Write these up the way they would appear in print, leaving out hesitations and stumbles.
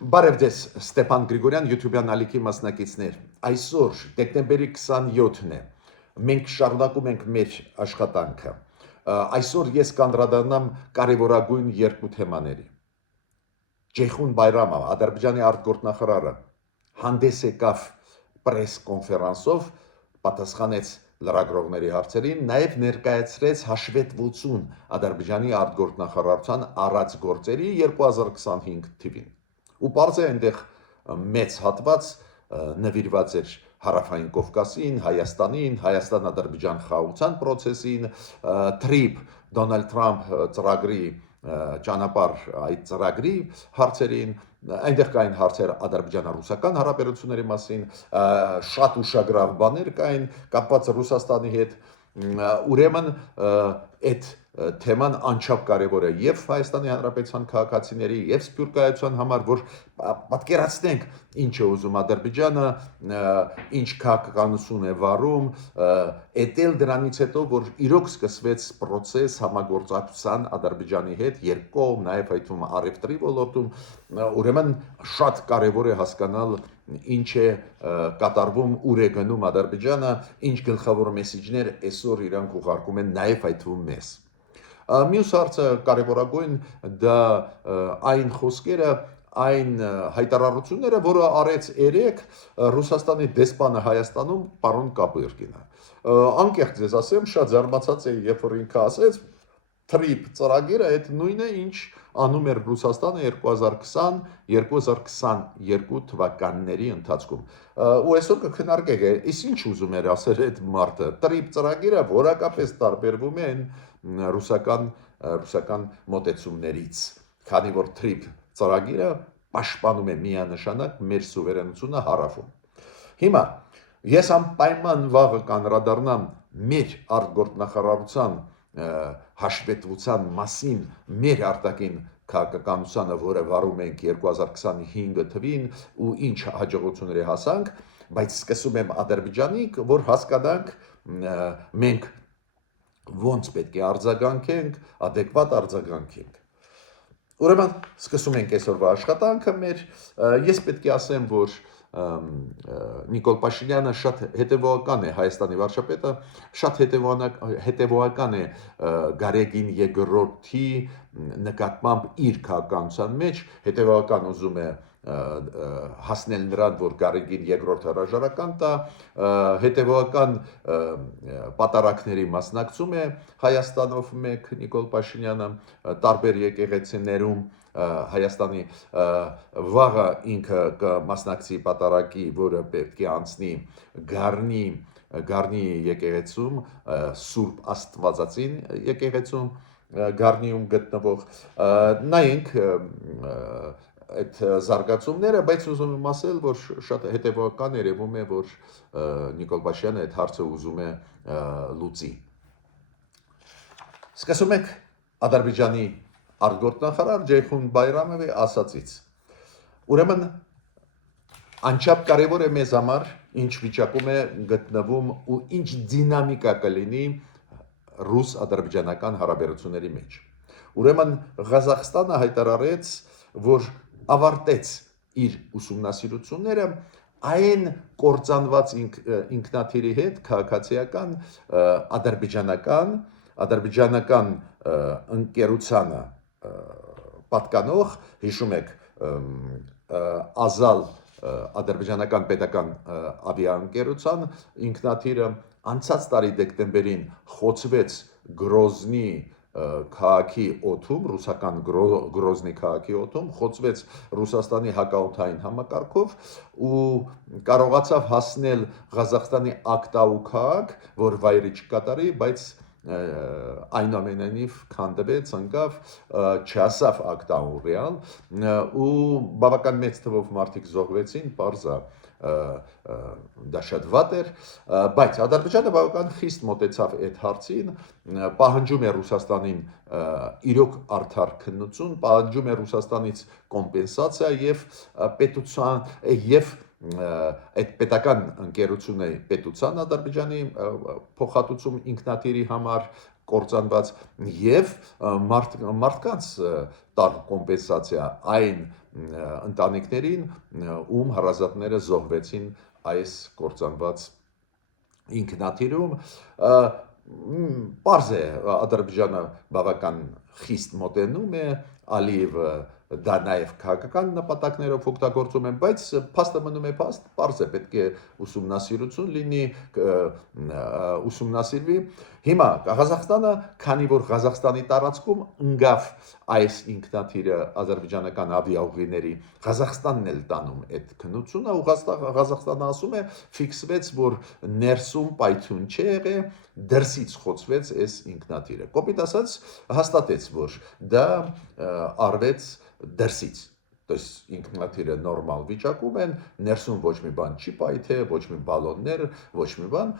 Բարև ձեզ, Ստեփան Գրիգորյան, YouTube-յան ալիքի մասնակիցներ։ Այսօր դեկտեմբերի 27-ն է։ Մենք շարունակում ենք մեր աշխատանքը։ Այսօր ես կանդրադառնամ կարևորագույն երկու թեմաների։ Ջեյխուն Բայրամը, Ադրբեջանի արտգործնախարարը, հանդես եկավ պրես կոնֆերանսով, պատասխանեց լրագրողների հարցերին, նաև ներկայացրեց հաշվետվություն Ադրբեջանի արտգործնախարարության արած գործերի 2025 թվին։ Ու պարզ է այնտեղ մեծ հատված նվիրված էր Հարավային Կովկասին, Հայաստանին, Հայաստան-Ադրբեջան խաղաղության process-ին, TRIP, Դոնալդ Թրամփ ծրագրի ճանապարհ այդ ծրագրի հարցերին, այնտեղ կային հարցեր ադրբեջանա-ռուսական հարաբերությունների մասին, շատ ուշագրավ բաներ կային կապված Ռուսաստանի հետ, ուրեմն այդ թեման անչափ կարևոր է եւ Հայաստանի Հանրապետության քաղաքացիների եւ սփյուռքայության համար, որ պատկերացնենք ինչ է ուզում Ադրբեջանը, ինչ քաղաքականություն է վարում, էտել դրանից հետո, որ իրոք սկսվեց process համագործակցության Ադրբեջանի հետ երկկողմ, նաև այդում առևտրի ոլորտում, ուրեմն շատ կարևոր է հասկանալ ինչ է կատարվում, ուր է գնում Ադրբեջանը, ինչ գլխավոր մեսիջներ այսօր իրանք ուղարկում են նաև այդում մեզ։ Մյուս հարցը կարևորագույն դա այն խոսքերը, այն հայտարարությունները, որը արեց երեք Ռուսաստանի դեսպանը Հայաստանում պարոն Կապերկինը։ Անկեղծ ձեզ ասեմ, շատ զարմացած էի, երբ որ ինքը ասեց, TRIP ծրագիրը այդ նույնը, ինչ անում էր Ռուսաստանը 2020-2022 թվականների ընթացքում։ Ու այսօր կքննարկենք, իսկ ինչ ուզում էր ասել այդ մարդը։ TRIP ծրագիրը որակապես տարբերվում է ռուսական մոտեցումներից, քանի որ TRIP ծրագիրը պաշտպանում է միանշանակ մեր սուվերենությունը հարավում։ Հիմա ես անպայման վաղը կանդրադառնամ մեր արտգործնախարարության հաշվետվության մասին մեր արտաքին քաղաքականությանը, որը վարում ենք 2025 թվին ու ինչ հաջողությունների հասանք, բայց սկսում եմ Ադրբեջանի, որ հասկանանք մենք ոնց պետք է արձագանքենք, adekvat արձագանքենք։ Ուրեմն սկսում ենք այսօրվա աշխատանքը մեր, ես պետք է ասեմ, որ Նիկոլ Փաշինյանը շատ հետևողական է, Հայաստանի վարչապետը շատ հետևողական է Գարեգին երկրորդի նկատմամբ իր քաղաքականության մեջ, հետևողական ուզում է հասնել նրան, որ Գարեգին երկրորդ հրաժարական տա, հետևողական պատարակների մասնակցում է Հայաստանով մեկ Նիկոլ Փաշինյանը տարբեր եկեղեցիներում Հայաստանի վաղը ինքը կմասնակցի պատարակի, որը պետք է անցնի Գառնի եկեղեցում, Սուրբ Աստվածածին եկեղեցում, Գառնիում գտնվող, նայենք այդ զարգացումները, բայց ուզում եմ ասել, որ շատ հետևական երևում է, որ Նիկոլ Փաշինյանը այդ հարցը ուզում է լուծի։ Սկսում ենք Ադրբեջանի արտգործնախարար Ջեյխուն Բայրամովի ասածից։ Ուրեմն անչափ կարևոր է մեզ համար, ինչ վիճակում է գտնվում ու ինչ դինամիկա կլինի ռուս-ադրբեջանական հարաբերությունների մեջ։ Ուրեմն Ղազախստանը հայտարարեց, որ ավարտեց իր ուսումնասիրությունները այն կործանված ինքնաթիռի հետ քաղաքացիական ադրբեջանական ընկերությանը պատկանող, հիշում եք, Ազալ ադրբեջանական պետական ավիաընկերության ինքնաթիռը անցած տարի դեկտեմբերին խոցվեց Գրոզնի քաղաքի օդում, ռուսական Գրոզնի քաղաքի օդում, խոցվեց Ռուսաստանի հակաօդային համակարգով ու կարողացավ հասնել Ղազախստանի Ակտաու քաղաք, որ վայրի չկատարի, բայց այնուամենայնիվ քանդվեց, ընկավ, չհասավ Ակտաու ռեալ ու բավական մեծ թվով մարդիկ զոհվեցին, պարզա դա շատ վատ էր, բայց Ադրբեջանը բավական խիստ մոտեցավ այդ հարցին, պահանջում է Ռուսաստանին իրոք արդար քննություն, պահանջում է Ռուսաստանից կոմպենսացիա եւ պետության եւ այդ պետական ընկերությունը պետության Ադրբեջանի փոխհատուցում ինքնաթիռի համար կործանված եւ մարդկանց տալ կոմպենսացիա այն ընտանիքներին, ում հարազատները զոհվեցին այս կործանված ինքնաթիռում, պարզ է Ադրբեջանը բավական խիստ մոտենում է, Ալիևը դա նաև քաղաքական նպատակներով օգտագործում են, բայց փաստը մնում է փաստ, պարզ է, պետք է ուսումնասիրություն լինի, ուսումնասիրվի։ Հիմա Ղազախստանը, քանի որ Ղազախստանի տարածքում ընկավ այս ինքնաթիռը ադրբեջանական ավիաուղիների, Ղազախստանն էլ տանում այդ քննությունը, ու Ղազախստանը ասում է, ֆիքսվեց, որ ներսում պայթյուն չի եղել, դրսից խոցվեց այս ինքնաթիռը։ Կոպիտ ասած հաստատեց, որ դա արվեց դրսից, то есть ինքնաթիռը նորմալ վիճակում են, ներսում ոչ մի բան չի պայթել, ոչ մի բալոններ, ոչ մի բան,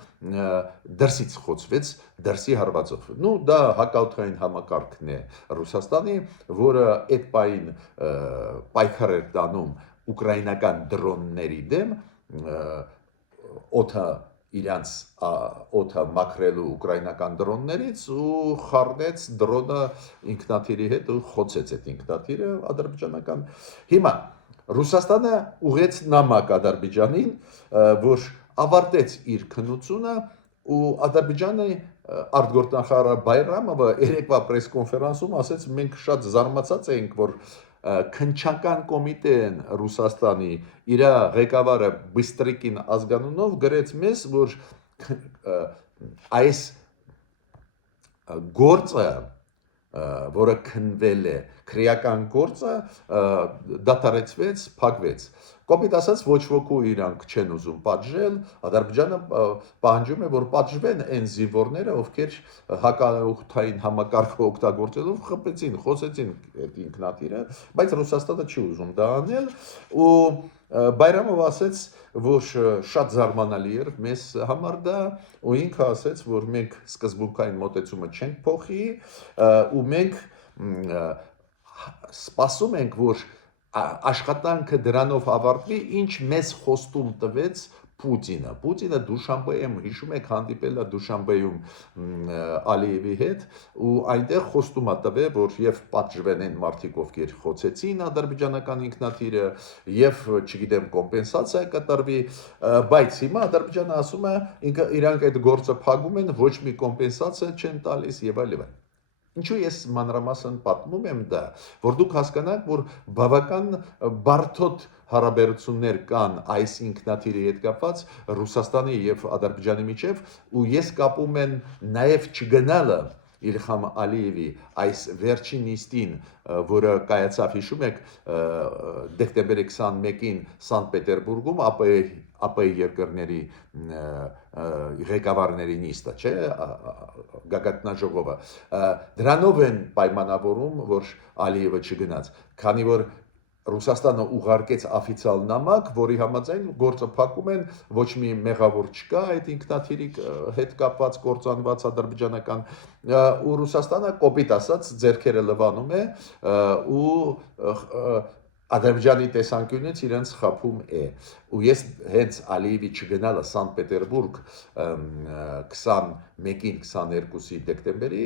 դրսից խոցվեց դրսի հարվածով։ Նու դա հակաօդային համակարգն է Ռուսաստանի, որը այդ պայն պայքար էր տանում ուկրաինական դրոնների դեմ, օդը իրանց օդը մաքրելու ուկրաինական դրոններից ու խառնեց դրոնը ինքնաթիռի հետ ու խոցեց այդ ինքնաթիռը ադրբեջանական։ Հիմա Ռուսաստանը ուղեց նամակ Ադրբեջանին, որ ավարտեց իր քննությունը ու Ադրբեջանը արտգործնախարար Բայրամովը երեկվա պրես-կոնֆերանսում ասաց, մենք շատ զարմացած ենք, որ քննչական կոմիտեն Ռուսաստանի իր ղեկավարը Բիստրիկին ազգանունով գրեց մեզ, որ այս գործը, որը քննվել է, քրեական գործը դադարեցվեց, փակվեց։ Կոպիտ ասած ոչ ոքի իրանք չեն ուզում պատժել, Ադրբեջանը պահանջում է, որ պատժվեն այն զինվորները, ովքեր հակաօդային համակարգը օգտագործելով խփեցին, խոցեցին այդ ինքնաթիռը, բայց Ռուսաստանը չի ուզում դա անել ու Բայրամովը ասաց, որ շատ զարմանալի էր մեզ համար դա, ու ինքը ասաց, որ մենք սկզբունքային մոտեցումը չենք փոխի, ու մենք սպասում ենք, որ աշխատանքը դրանով ավարտվի, ինչ մեզ խոստում տվեց Պուտինը։ Պուտինը Դուշանբեում, հիշում եք, հանդիպել է Դուշանբեում Ալիևի հետ, ու այնտեղ խոստում է տվել, որ եւ պատժվեն այն մարդիկ, ովքեր խոցեցին ադրբեջանական ինքնաթիռը, եւ չգիտեմ, կոմպենսացիա կատարվի, բայց հիմա Ադրբեջանը ասում է, իրանք այդ գործը փակում են, ոչ մի կոմպենսացիա չեն տալիս եւ այլն։ Ինչու ես մանրամասն պատմում եմ դա, որ դուք հասկանաք, որ բավական բարդ հարաբերություններ կան այս ինքնաթիռի հետ կապված Ռուսաստանի եւ Ադրբեջանի միջեւ, ու ես կապում եմ նաեւ չգնալը Իլհամ Ալիևի այս վերջին նիստին, որը կայացավ, հիշում եք, դեկտեմբերի 21-ին Սանտ Պետերբուրգում ԱՊ երկրների ղեկավարների նիստը, չէ, գագաթնաժողովը, դրանով են պայմանավորում, որ Ալիևը չգնաց, քանի որ Ռուսաստանը ուղարկեց օֆիցիալ նամակ, որի համաձայն գործը փակում են, ոչ մի մեղավոր չկա այդ ինքնաթիռի հետ կապված կործանված ադրբեջանական, ու Ռուսաստանը կոպիտ ասած ձեռքերը լվանում է ու Ադրբեջանի տեսանկյունից իրենց խափում է, ու ես հենց Ալիևի չգնալը Սանտ Պետերբուրգ 21-ին 22-ի դեկտեմբերի,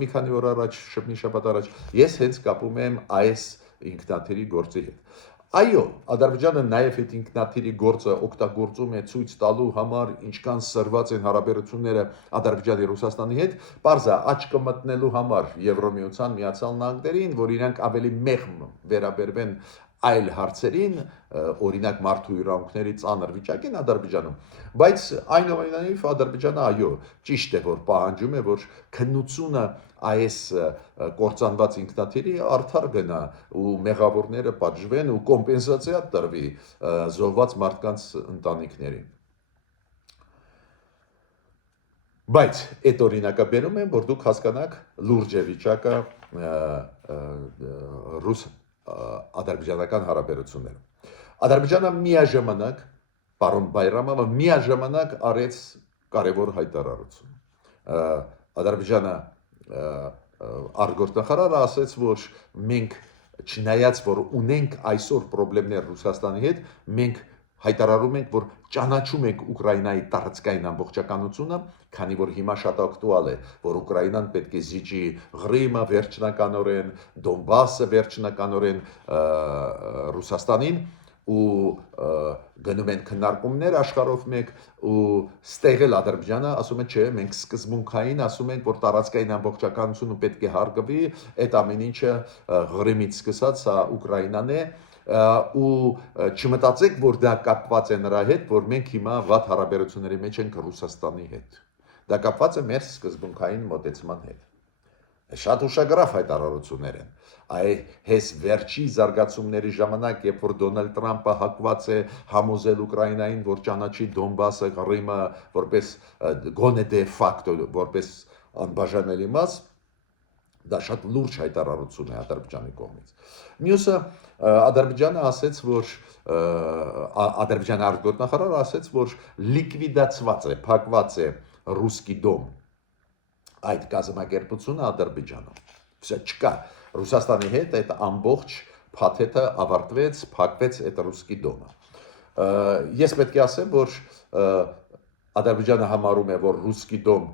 մի քանի օր առաջ, մի շաբաթ առաջ, ես հենց կապում եմ այս ինքնաթիռի գործի հետ։ Այո, Ադրբեջանը նաև այդ ինքնաթիռի գործը օգտագործում է ցույց տալու համար, ինչքան սրված են հարաբերությունները Ադրբեջանի Ռուսաստանի հետ, պարզ է աչքը մտնելու համար Եվրոմիության Միացյալ Նահանգներին, որ իրանք ավելի մեղմ վերաբերվեն այլ հարցերին, օրինակ մարդու իրավունքների ծանր վիճակին Ադրբեջանում, բայց այնուամենայնիվ Ադրբեջանը այո, ճիշտ է, որ պահանջում է, որ քննությունը այս կործանված ինքնաթիռի արդար գնա ու մեղավորները պատժվեն ու կոմպենսացիա տրվի զոհված մարդկանց ընտանիքներին։ Բայց այդ օրինակը բերում եմ, որ դուք հասկանաք լուրջ է վիճակը ռուս-ադրբեջանական հարաբերություններում։ Ադրբեջանը միաժամանակ, պարոն Բայրամովը միաժամանակ արեց կարևոր հայտարարություն։ Ադրբեջանը արտգործնախարարը ասաց, որ մենք չնայած որ ունենք այսօր խնդիրներ Ռուսաստանի հետ, մենք հայտարարում ենք, որ ճանաչում ենք Ուկրաինայի տարածքային ամբողջականությունը, քանի որ հիմա շատ ակտուալ է, որ Ուկրաինան պետք է զիջի Ղրիմը վերջնականորեն, Դոնբասը վերջնականորեն Ռուսաստանին ու գնում են քննարկումներ աշխարհով մեկ ու ստեղել Ադրբեջանը ասում է չէ մենք սկզբունքային ասում ենք որ տարածքային ամբողջականությունը պետք է հարգվի այդ ամեն ինչը Ղրիմից սկսած սա Ուկրաինան է ու չմտածեք որ դա կապված է նրա հետ որ մենք հիմա վատ հարաբերությունների մեջ ենք Ռուսաստանի հետ դա կապված է մեր սկզբունքային մոտեցման հետ շատ ուշագրավ հայտարարություններ են այս վերջի զարգացումների ժամանակ, երբ որ Դոնալդ Տրամպը հակված է համոզել Ուկրաինային, որ ճանաչի Դոնբասը, Ղրիմը, որպես գոնե դե ֆակտո, որպես անբաժանելի մաս, դա շատ լուրջ հայտարարություն է Ադրբեջանի կողմից։ Մյուսը Ադրբեջանը ասաց, որ Ադրբեջանի արտգործնախարարը ասաց, որ լիկվիդացված է, փակված է ռուսկի դոմ այդ կազմակերպությունը Ադրբեջանում։ Վсё չկա Ռուսաստանի հետ այդ ամբողջ փաթեթը ավարտվեց, փակվեց այդ ռուսկի դոմը։ Ես պետք է ասեմ, որ Ադրբեջանը համարում է, որ ռուսկի դոմ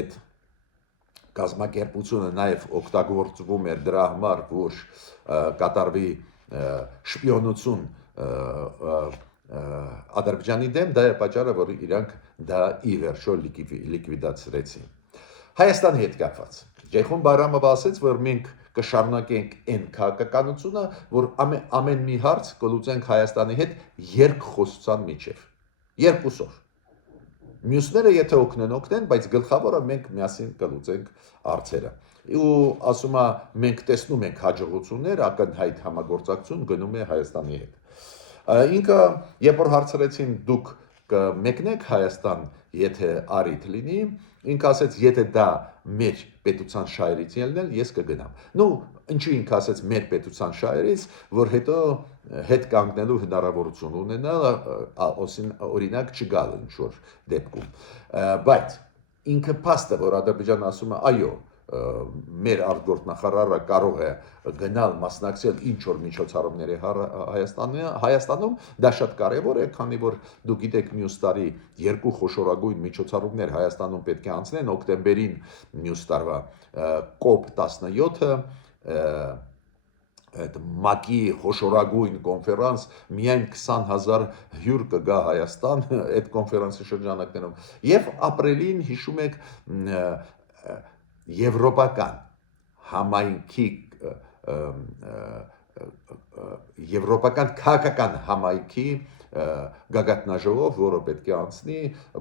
այդ կազմակերպությունը նաև օգտագործվում էր դրա համար, որ կատարվի շպիոնություն Ադրբեջանի դեմ, դա է պատճառը, որ իրանք դա ի վերջո լիկվիդացրեցին։ Հայաստանի հետ կապված Ջեյխուն Բայրամովը ասաց, որ մենք կշարունակենք այն քաղաքականությունը, որ ամեն մի հարց կլուծենք Հայաստանի հետ երկխոսության միջև։ Երկուսով։ Մյուսները եթե օգնեն, բայց գլխավորը մենք միասին կլուծենք հարցերը։ Ու ասում է մենք տեսնում ենք հաջողություններ, ակնհայտ համագործակցություն գնում է Հայաստանի հետ։ Ինքը երբ որ հարցրեցին դուք կմեկնեք Հայաստան, եթե արիթ լինի, ինքը ասաց, եթե դա մեր պետության շահերից ելնել, ես կգնամ։ Նու ինչու ինքը ասաց մեր պետության շահերից, որ հետո հետ կանգնելու հնարավորություն ունենալ, օրինակ չգալ ինչ որ դեպքում։ Բայց ինքը փաստը, որ Ադրբեջանը ասում է, այո, մեր արտգործնախարարը կարող է գնալ մասնակցել ինչ որ միջոցառումների Հայաստանում, դա շատ կարևոր է, քանի որ դուք գիտեք մյուս տարի երկու խոշորագույն միջոցառումներ Հայաստանում պետք է անցնեն օկտեմբերին մյուս տարվա COP17-ը այդ ՄԱԿ-ի խոշորագույն կոնֆերանս միայն 20,000 հյուր կգա Հայաստան այդ կոնֆերանսի շրջանակներում եւ ապրիլին հիշում եք եվրոպական համայնքի եվրոպական քաղաքական համայնքի գագաթնաժողով, որը պետք է անցնի,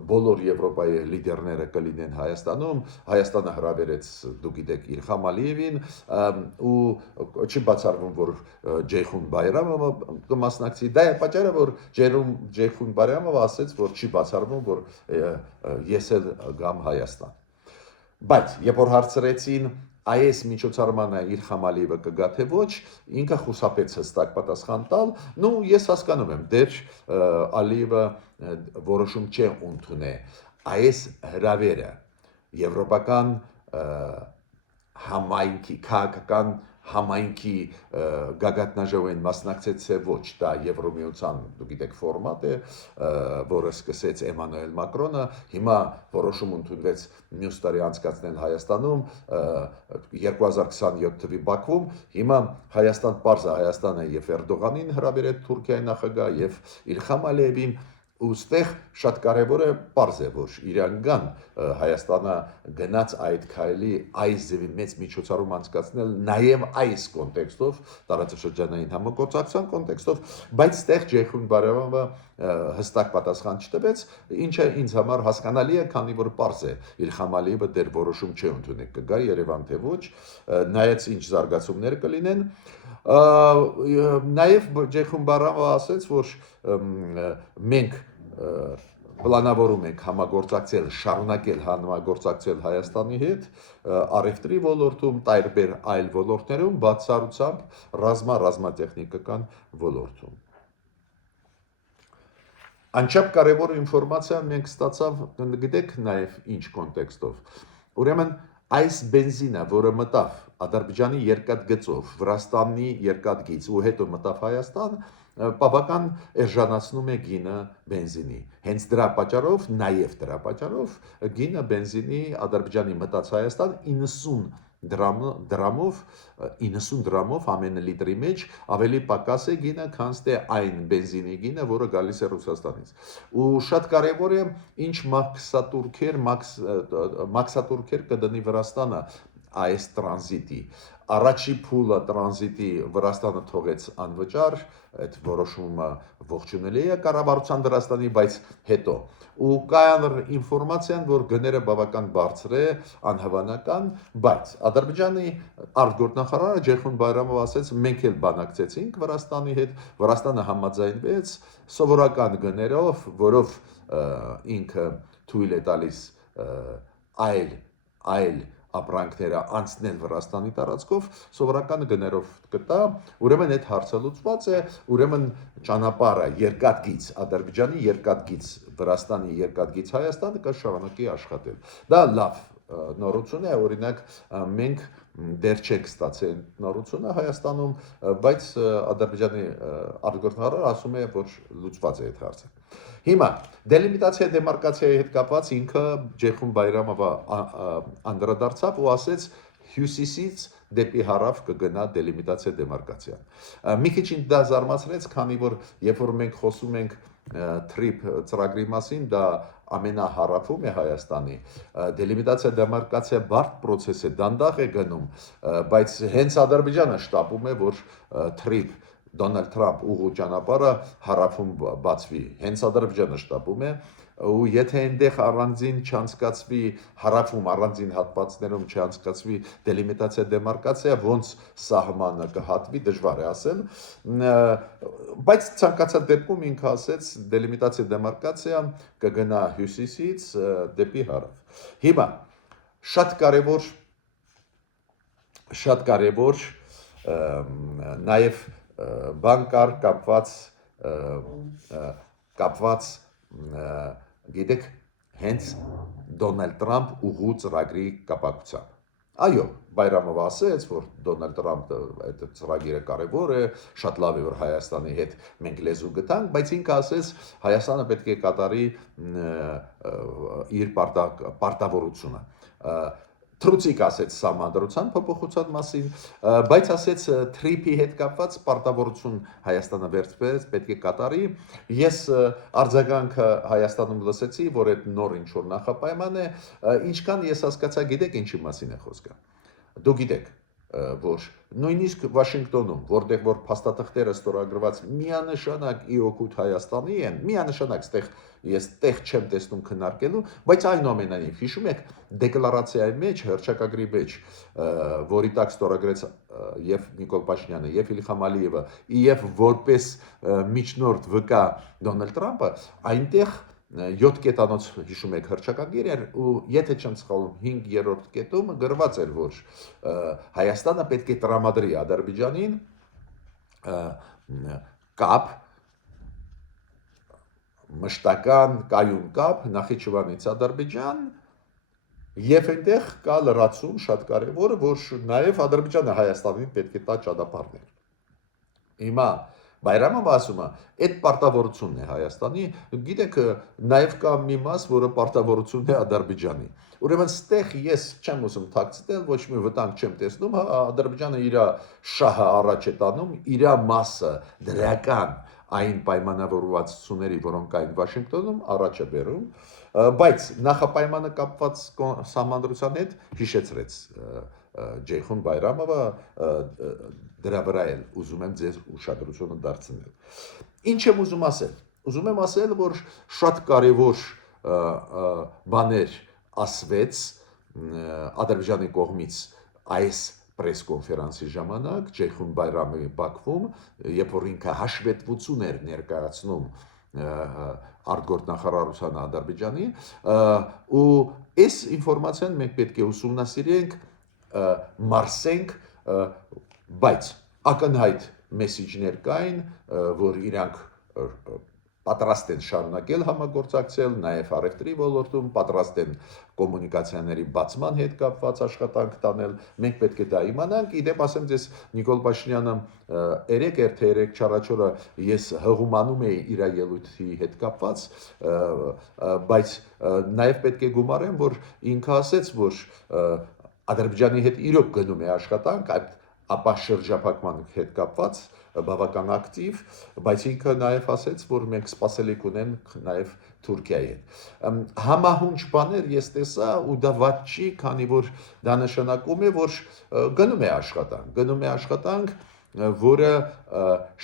բոլոր Եվրոպայի լիդերները կլինեն Հայաստանում, Հայաստանը հրավիրեց, դուք գիտեք, Իլհամ Ալիևին ու չի բացառվում, որ Ջեյխուն Բայրամովը կմասնակցի, դա է պատճառը, որ Ջեյխուն Բայրամովը ասաց, որ չի բացառվում, որ ես էլ գամ Հայաստան։ Բայց երբ որ հարցրեցին այս միջոցառմանը Իլհամ Ալիևը կգա թե ոչ, ինքը խուսափեց հստակ պատասխան տալ, նու ես հասկանում եմ, դեր Ալիևը որոշում չէ ընդունե, այս հրավերը եվրոպական համայնքի, քաղաքական համայնքի գագաթնաժողովին մասնակցեց թե ոչ, դա Եվրոմիության, դուք գիտեք, ֆորմատ է, որը սկսեց Էմանուել Մակրոնը, հիմա որոշում ընդունվեց մյուս տարի անցկացնել Հայաստանում 2027 թվականի Բաքվում, հիմա Հայաստան պարզ է, Հայաստանը եւ Էրդողանին հրավիրեց Թուրքիայի նախագահ եւ Իլհամ Ալիևին ուստեղ շատ կարևոր է պարզ է, որ իրան կան Հայաստանը գնաց այդ քայլի այս ձևի մեծ միջոցառում անցկացնել նաև այս կոնտեքստով, տարածաշրջանային համագործակցության կոնտեքստով, բայց ստեղ Ջեյխուն Բայրամովը հստակ պատասխան չտվեց, ինչը ինձ համար հասկանալի է, քանի որ պարզ է, Իլհամ Ալիևը դեռ որոշում չի ընդունել, կգա Երևան թե ոչ, նայած ինչ զարգացումներ կլինեն, նաև Ջեյխուն Բայրամովը ասաց, որ մենք պլանավորում ենք համագործակցել, շարունակել համագործակցել Հայաստանի հետ, առևտրի ոլորտում, տարբեր այլ ոլորտներում, բացառությամբ ռազմատեխնիկական ոլորտում։ Անչափ կարևոր ինֆորմացիա մենք ստացավ, գիտեք նաև ինչ կոնտեքստով։ Ուրեմն Այս բենզինը, որը մտավ Ադրբեջանի երկաթգծով, Վրաստանի երկաթգիծ ու հետո մտավ Հայաստան, բավական էժանացնում է գինը բենզինի։ Հենց դրա պատճառով, նաև դրա պատճառով գինը բենզինի Ադրբեջանի մտած Հայաստան 90 դրամով 90 դրամով ամեն լիտրի մեջ ավելի պակաս է գինը, քան թե այն բենզինի գինը, որը գալիս է Ռուսաստանից։ Ու շատ կարևոր է ինչ մաքսատուրքեր կդնի Վրաստանը այս տրանզիտի։ Առաջի փուլը տրանզիտի Վրաստանը թողեց անվճար, այդ որոշումը ողջունելի է կառավարության Վրաստանի, բայց հետո ու կայան ինֆորմացիան, որ գները բավական բարձր է, անհավանական, բայց Ադրբեջանի արտգործնախարարը Ջեյխուն Բայրամով ասեց, մենք էլ բանակցեցինք Վրաստանի հետ, Վրաստանը համաձայնվեց սովորական գներով, որով ինքը թույլ է տալիս այլ ապրանքները անցնել Վրաստանի տարածքով սովորական գներով կտա, ուրեմն այդ հարցը լուծված է, ուրեմն ճանապարհը երկաթգիծ Ադրբեջանի երկաթգիծ Վրաստանի երկաթգիծ Հայաստանը կշարունակի աշխատել։ Դա լավ նորություն է, օրինակ մենք դեռ չենք ստացել նորությունը Հայաստանում, բայց Ադրբեջանի արտգործնախարարը ասում է, որ լուծված է այդ հարցը։ Հիմա դելիմիտացիա դեմարկացիայի հետ կապված ինքը Ջեյխուն Բայրամովը անդրադարձավ ու ասեց հյուսիսից դեպի հարավ կգնա դելիմիտացիա դեմարկացիան։ Մի քիչ ինձ դա զարմացրեց, քանի որ երբ որ մենք խոսում ենք TRIP ծրագրի մասին, դա ամենահարավում է Հայաստանի, դելիմիտացիա դեմարկացիա բարդ process է, դանդաղ է գնում, բայց հենց Ադրբեջանը շտապում է, որ TRIP Դոնալդ Թրամփ ուղու ճանապարհը հարավում բացվի, հենց Ադրբեջանը շտապում է, ու եթե այնտեղ առանձին չանցկացվի հարավում առանձին հատվածներում չանցկացվի դելիմիտացիա դեմարկացիա, ոնց սահմանը կհատվի, դժվար է ասել, բայց ցանկացած դեպքում ինքը ասեց դելիմիտացիա դեմարկացիա կգնա հյուսիսից դեպի հարավ։ Հիմա շատ կարևոր նաև բան կար կապված գիտեք հենց Դոնալդ Թրամփ ուղու ծրագրի կապակցությամբ։ Այո, Բայրամովը ասեց, որ Դոնալդ Թրամփը այդ ծրագիրը կարևոր է, շատ լավ է, որ Հայաստանի հետ մենք լեզու գտանք, բայց ինքը ասեց Հայաստանը պետք է կատարի իր պարտավորությունը։ Թրուցիկ ասեց սահմանադրության փոփոխության մասին, բայց ասեց TRIP-ի հետ կապված պարտավորություն Հայաստանը վերցրեց, պետք է կատարի։ Ես արձագանքը Հայաստանում լսեցի, որ այդ նոր ինչ-որ նախապայման է, ինչքան ես հասկացա, գիտեք ինչի մասին է խոսքը։ Դու գիտեք, որ նույնիսկ Վաշինգտոնում, որտեղ որ փաստաթղթերը ստորագրված միանշանակ ի օգուտ Հայաստանի են, միանշանակ ես տեղ չեմ տեսնում քննարկելու, բայց այնուամենայնիվ հիշում եք դեկլարացիայի մեջ, հռչակագրի մեջ, որի տակ ստորագրեց եւ Նիկոլ Փաշինյանը, եւ Իլխամ Ալիևը, եւ որպես միջնորդ վկա Դոնալդ Թրամփը, այնտեղ 7 կետանոց հիշում եք հռչակագիր էր ու եթե չեմ սխալվում 5-րդ կետում գրված էր, որ Հայաստանը պետք է տրամադրի Ադրբեջանին կապ մշտական կայուն կապ Նախիջևանից Ադրբեջան եւ այնտեղ կա լրացում շատ կարեւոր, որ նաեւ Ադրբեջանը Հայաստանին պետք է տա ճանապարհներ։ Հիմա Բայրամովը ասում է, այդ պարտավորությունն է Հայաստանի, գիտեք, նաև կա մի մաս, որը պարտավորությունն է Ադրբեջանի։ Ուրեմն ստեղ ես չեմ ուզում թաքցնել, ոչ մի վտանգ չեմ տեսնում, Ադրբեջանը իր շահը առաջ է տանում, իր մասը դրական այն պայմանավորվածությունների, որոնք կային Վաշինգտոնում, առաջ է բերում, բայց նախապայմանը կապված սահմանադրության հետ հիշեցրեց Ջեյխուն Բայրամովը դրա վրա էլ ուզում եմ ձեր ուշադրությունը դարձնել։ Ինչ եմ ուզում ասել։ Ուզում եմ ասել, որ շատ կարևոր բաներ ասվեց Ադրբեջանի կողմից այս պրես-կոնֆերանսի ժամանակ Ջեյխուն Բայրամովի Բաքվում, երբ որ ինքը հաշվետվություն էր ներկայացնում արտգործնախարարության Ադրբեջանի, ու այս ինֆորմացիան մենք պետք է ուսումնասիրենք, մարսենք, բայց ակնհայտ մեսիջներ կային, որ իրանք պատրաստ են շարունակել համագործակցել, նաև առևտրի ոլորտում պատրաստ են կոմունիկացիաների բացման հետ կապված աշխատանք տանել։ Մենք պետք է դա իմանանք։ Իդեպ ասեմ ձեզ, Նիկոլ Փաշինյանը երեք թե երեք չարաչորը ես հղումանում էի իր ելույթի հետ կապված, բայց նաև պետք է գումարեմ, որ ինքը ասեց, որ Ադրբեջանի հետ իրոք գնում է աշխատանք, այդ ապա շրջափակման հետ կապված բավական ակտիվ, բայց ինքը նաև ասեց, որ մենք սպասելիք ունենք նաև Թուրքիայի հետ։ Համահունչ բաներ ես տեսա ու դա վատ չի, քանի որ դա նշանակում է, որ գնում է աշխատանք, որը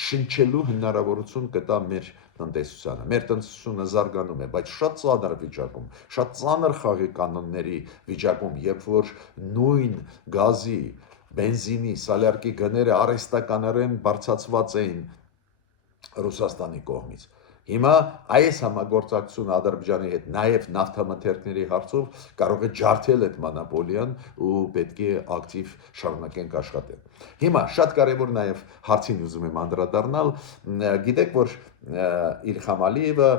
շնչելու հնարավորություն կտա մեր տնտեսությանը։ Մեր տնտեսությունը զարգանում է, բայց շատ ծանր վիճակում, շատ ծանր խաղի կանոնների վիճակում, երբ որ նույն գազի, բենզինի, սալարկի գները արհեստականորեն բարձրացված էին Ռուսաստանի կողմից։ Հիմա այս համագործակցությունը Ադրբեջանի հետ նաև նավթամթերքների հարցով կարող է ջարդել այդ մոնոպոլիան ու պետք է ակտիվ շարունակենք աշխատել։ Հիմա շատ կարևոր նաև հարցին ուզում եմ անդրադառնալ, գիտեք, որ Իլհամ Ալիևը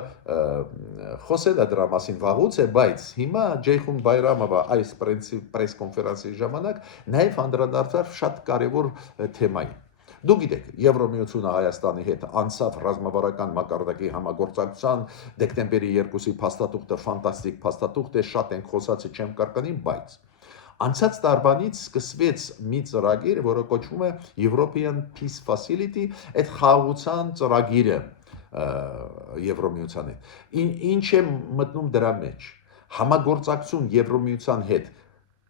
խոսել է դրա մասին վաղուց է, բայց հիմա Ջեյխուն Բայրամովը այս պրես կոնֆերանսի ժամանակ նաև անդրադարձավ շատ կարևոր թեմային։ Դուք գիտեք, Եվրոմիությունը Հայաստանի հետ անցավ ռազմավարական մակարդակի համագործակցության, դեկտեմբերի 2-ի փաստաթուղթը ֆանտաստիկ փաստաթուղթ է, շատ ենք խոսացի, չեմ կարկանի, բայց անցած տարվանից սկսվեց մի ծրագիր, որը կոչվում է European Peace Facility, այդ խաղաղության ծրագիրը Եվրոմիության հետ։ Ինչ է մտնում դրա մեջ։ Համագործակցություն Եվրոմիության հետ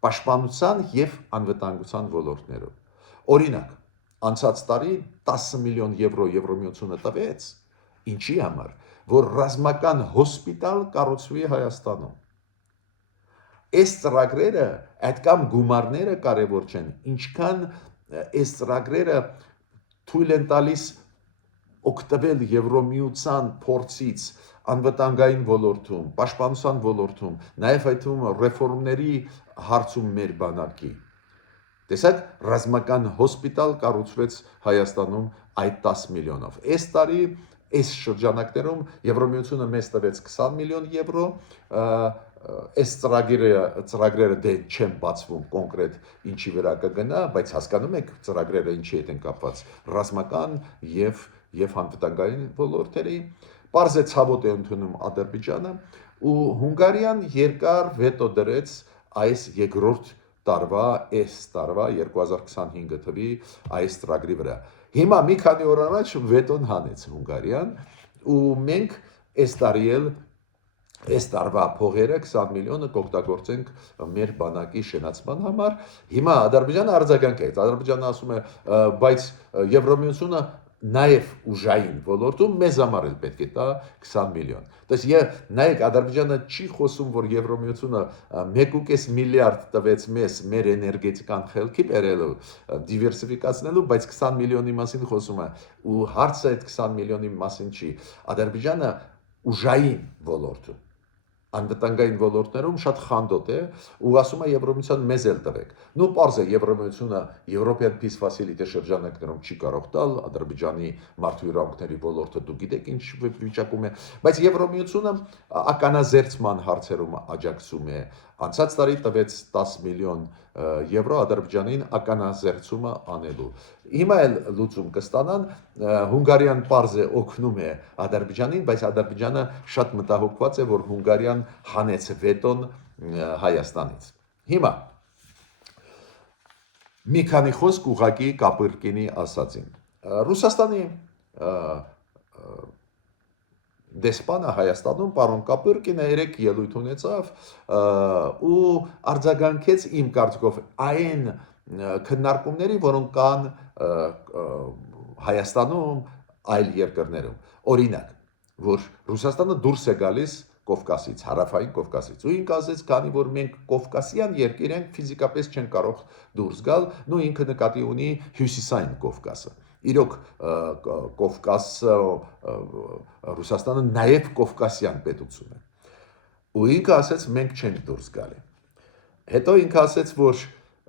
պաշտպանության եւ անվտանգության ոլորտներով։ Օրինակ, անցած տարի 10 միլիոն եվրո Եվրոմիությունը տվեց, ինչի համար, որ ռազմական հոսպիտալ կառուցվի Հայաստանում։ Այս ծրագրերը, այդքան գումարները կարևոր չեն, ինչքան այս ծրագրերը թույլ են տալիս օգտվել Եվրոմիության փորձից անվտանգային ոլորտում, պաշտպանության ոլորտում, նաև այդում ռեֆորմների հարցում մեր բանակի։ Տեսեք, ռազմական հոսպիտալ կառուցվեց Հայաստանում այդ 10 միլիոնով։ Այս տարի այս շրջանակներում Եվրոմիությունը մեզ տվեց 20 միլիոն եվրո, այս ծրագրերը դե չեն բացվում կոնկրետ ինչի վրա կգնա, բայց հասկանում եք ծրագրերը ինչի հետ են կապված, ռազմական եւ անվտանգային ոլորտերի։ Պարզ է ցավոտ է ընդունում Ադրբեջանը ու Հունգարիան երկար վետո դրեց այս երկրորդ տարվա 2025 թվի այս ծրագրի վրա։ Հիմա մի քանի օր առաջ վետոն հանեց Հունգարիան ու մենք այս տարի էլ այս տարվա փողերը 20 միլիոնը կօգտագործենք մեր բանակի շենացման համար։ Հիմա Ադրբեջանը արձագանքեց։ Ադրբեջանը ասում է, բայց Եվրոմիությունը նաև ուժային ոլորտում մեզ համար էլ պետք է տա 20 միլիոն։ Տեսեք, նայեք, Ադրբեջանը չի խոսում, որ Եվրոմիությունը 1.5 միլիարդ տվեց մեզ մեր էներգետիկան խելքի բերելու, դիվերսիֆիկացնելու, բայց 20 միլիոնի մասին խոսում է։ Ու հարցը այդ 20 միլիոնի մասին չի։ Ադրբեջանը ուժային ոլորտում անվտանգային ոլորտներում շատ խանդոտ է ու ասում է Եվրոմիության մեզ էլ տվեք։ Նու պարզ է Եվրոմիությունը European Peace Facility շրջանակներում չի կարող տալ, Ադրբեջանի մարդու իրավունքների ոլորտը դու գիտեք ինչ վիճակում է, բայց Եվրոմիությունը ականազերծման հարցերում աջակցում է։ Անցած տարի տվեց 10 միլիոն եվրո Ադրբեջանին ականազերծումը անելու։ Հիմա էլ լուծում կստանան, Հունգարիան պարզ է օգնում է Ադրբեջանին, բայց Ադրբեջանը շատ մտահոգված է, որ Հունգարիան հանեց վետոն Հայաստանից։ Հիմա մի քանի խոսք ուղղակի Կապրկինի ասածին։ Ռուսաստանի դեսպանը Հայաստանում պարոն Կապրկինը երեք ելույթ ունեցավ ու արձագանքեց իմ կարծիքով այն քննարկումների, որոնք կան Հայաստանում, այլ երկրներում։ Օրինակ, որ Ռուսաստանը դուրս է գալիս Կովկասից, հարավային Կովկասից։ Ու ինքը ասեց, քանի որ մենք Կովկասյան երկիր ենք, ֆիզիկապես չեն կարող դուրս գալ, ու ինքը նկատի ունի հյուսիսային Կովկասը։ Իրոք Կովկասը Ռուսաստանը նաև Կովկասյան պետություն է։ Ու ինքը ասեց մենք չենք դուրս գալի։ Հետո ինքը ասեց, որ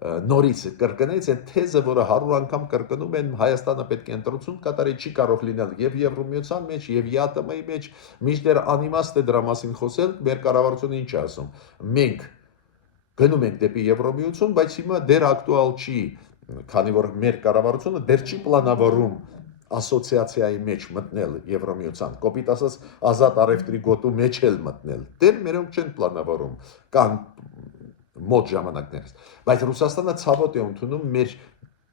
նորից կրկնեց այդ թեզը, որը 100 անգամ կրկնում են Հայաստանը պետք է ընտրություն կատարի, չի կարող լինել եւ Եվրոմիության մեջ եւ ԵԱՏՄ-ի մեջ, մինչդեռ անիմաստ է դրա մասին խոսել, մեր կառավարությունը ինչ է ասում։ Մենք գնում ենք դեպի Եվրոմիություն, բայց հիմա դեռ ակտուալ չի, քանի որ մեր կառավարությունը դեռ չի պլանավորում ասոցիացիայի մեջ մտնել Եվրոմիության, կոպիտ ասած ազատ առևտրի գոտու մեջ էլ մտնել։ Դեռ մերոնք չեն պլանավորում, կան մոտ ժամանակներս, բայց Ռուսաստանը ցավոտ է ընդունում մեր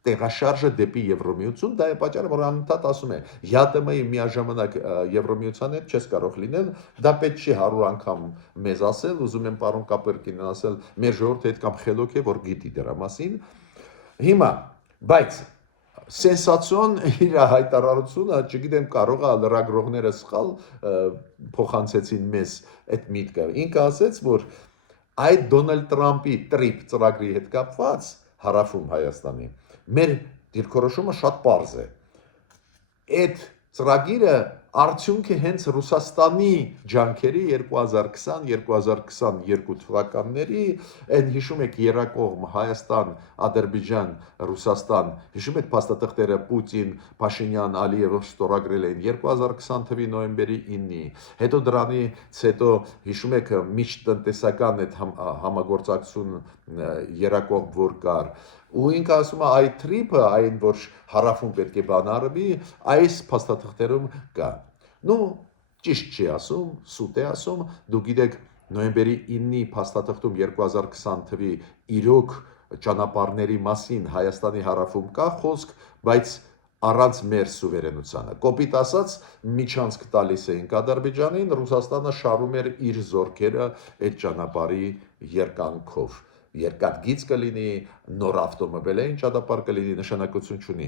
տեղաշարժը դեպի Եվրոմիություն, դա է պատճառը, որ անընդհատ ասում է, ԵԱՏՄ-ի միաժամանակ Եվրոմիության հետ չես կարող լինել, դա պետք չի 100 անգամ մեզ ասել, ուզում եմ պարոն Կապերկինն ասել, մեր ժողովուրդը այդքան խելոք է, որ գիտի դրա մասին։ Հիմա, բայց սենսացիոն իր հայտարարությունը, չգիտեմ, կարող է լրագրողները սխալ փոխանցեցին մեզ այդ միտքը։ Ինքը ասեց, որ այդ Դոնալդ Տրամպի տրիպ ծրագրի հետ կապված հարավում Հայաստանի մեր դիրքորոշումը շատ պարզ է։ Այդ ծրագիրը արդյունք է հենց Ռուսաստանի ջանքերի 2020-2022 թվականների, այն հիշում եք երակողմ Հայաստան, Ադրբեջան, Ռուսաստան, հիշում եք փաստաթղթերը Պուտին, Փաշինյան, Ալիևը ստորագրել էին 2020 թվականի նոյեմբերի 9-ի, հետո դրանից հետո հիշում եք միջտնտեսական այդ համագործակցություն երակողմ որ կար, ու ինքը ասում է այ տրիպը, այն որ հարավում պետք է բանարվի, այս փաստաթղթերում կա։ Ну, ճիշտ չի ասում, սուտ է ասում, դու գիտեք նոյեմբերի 9-ի փաստաթղթում 2020 թվի իրոք ճանապարհների մասին Հայաստանի հարավում կա խոսք, բայց առանց մեր սուվերենությանը։ Կոպիտ ասած, միջանցք տալիս էին Ադրբեջանին, Ռուսաստանը շարում էր իր զորքերը այդ ճանապարհի երկանքով։ Երկաթգիծ կլինի, նոր ավտոմոբիլային ճանապարհ կլինի, նշանակություն չունի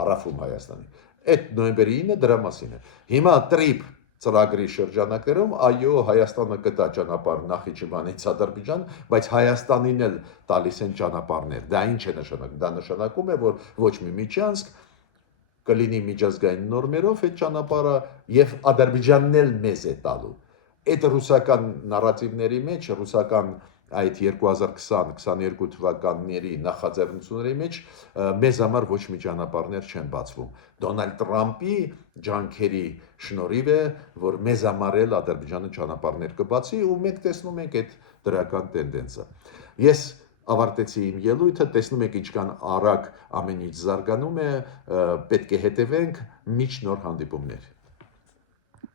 հարավում Հայաստանի։ Այդ նոյեմբերի 9-ը դրա մասին է։ Հիմա տրիպ ծրագրի շրջանակներում, այո, Հայաստանը կտա ճանապարհ Նախիջևանից Ադրբեջան, բայց Հայաստանին էլ տալիս են ճանապարհներ։ Դա ինչ է նշանակում։ Դա նշանակում է, որ ոչ մի միջանցք կլինի միջազգային նորմերով այդ ճանապարհը եւ Ադրբեջանն էլ մեզ է տալու։ Այդ ռուսական նարատիվների մեջ, ռուսական այդ 2020-22 թվականների նախաձեռնությունների մեջ մեզ համար ոչ մի ճանապարհներ չեն բացվում։ Դոնալդ Տրամպի ջանքերի շնորհիվ է, որ մեզ համար էլ Ադրբեջանը ճանապարհներ կբացի ու մենք տեսնում ենք այդ դրական տենդենսը։ Ես ավարտեցի իմ ելույթը, տեսնում եք ինչքան արագ ամեն ինչ զարգանում է, պետք է հետևենք, միջ նոր հանդիպումներ։